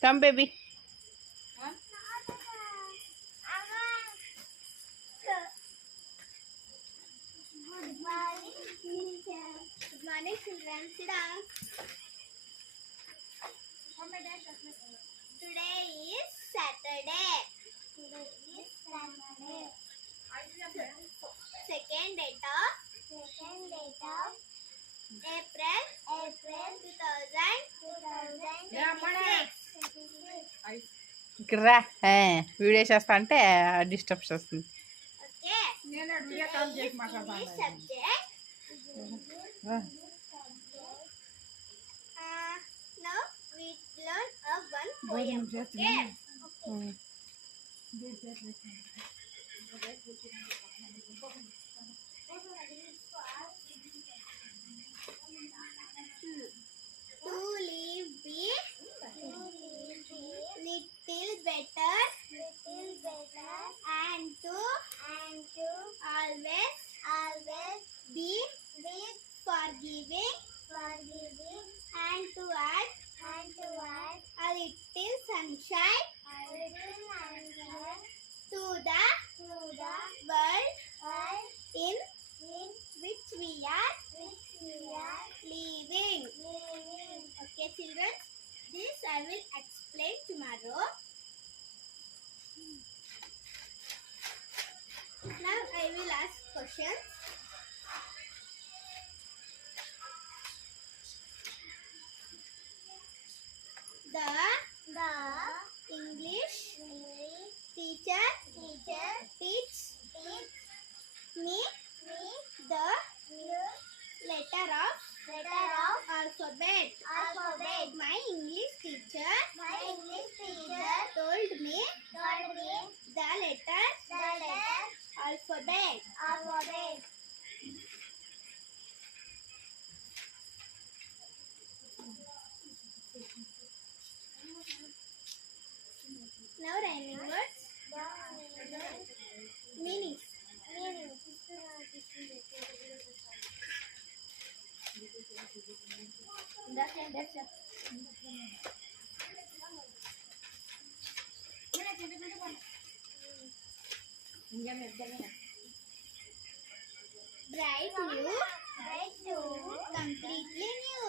Come, baby. Good morning, children. Sit down. Today is Saturday. Second date of April 2026. ఇక్కడ రా video చేస్తా అంటే disturb చేస్తుంది. Okay. Today is English subject. Now we learn one poem. Okay. To live be little better and to always be forgiving and to add a little sunshine to the world in which we are living. Okay, children, this I will explain tomorrow. Now I will ask questions. The English teacher teach me the letter of alphabet. My English teacher told me the letter alphabet. Now rhyming words. Meanings. Bright new, completely new.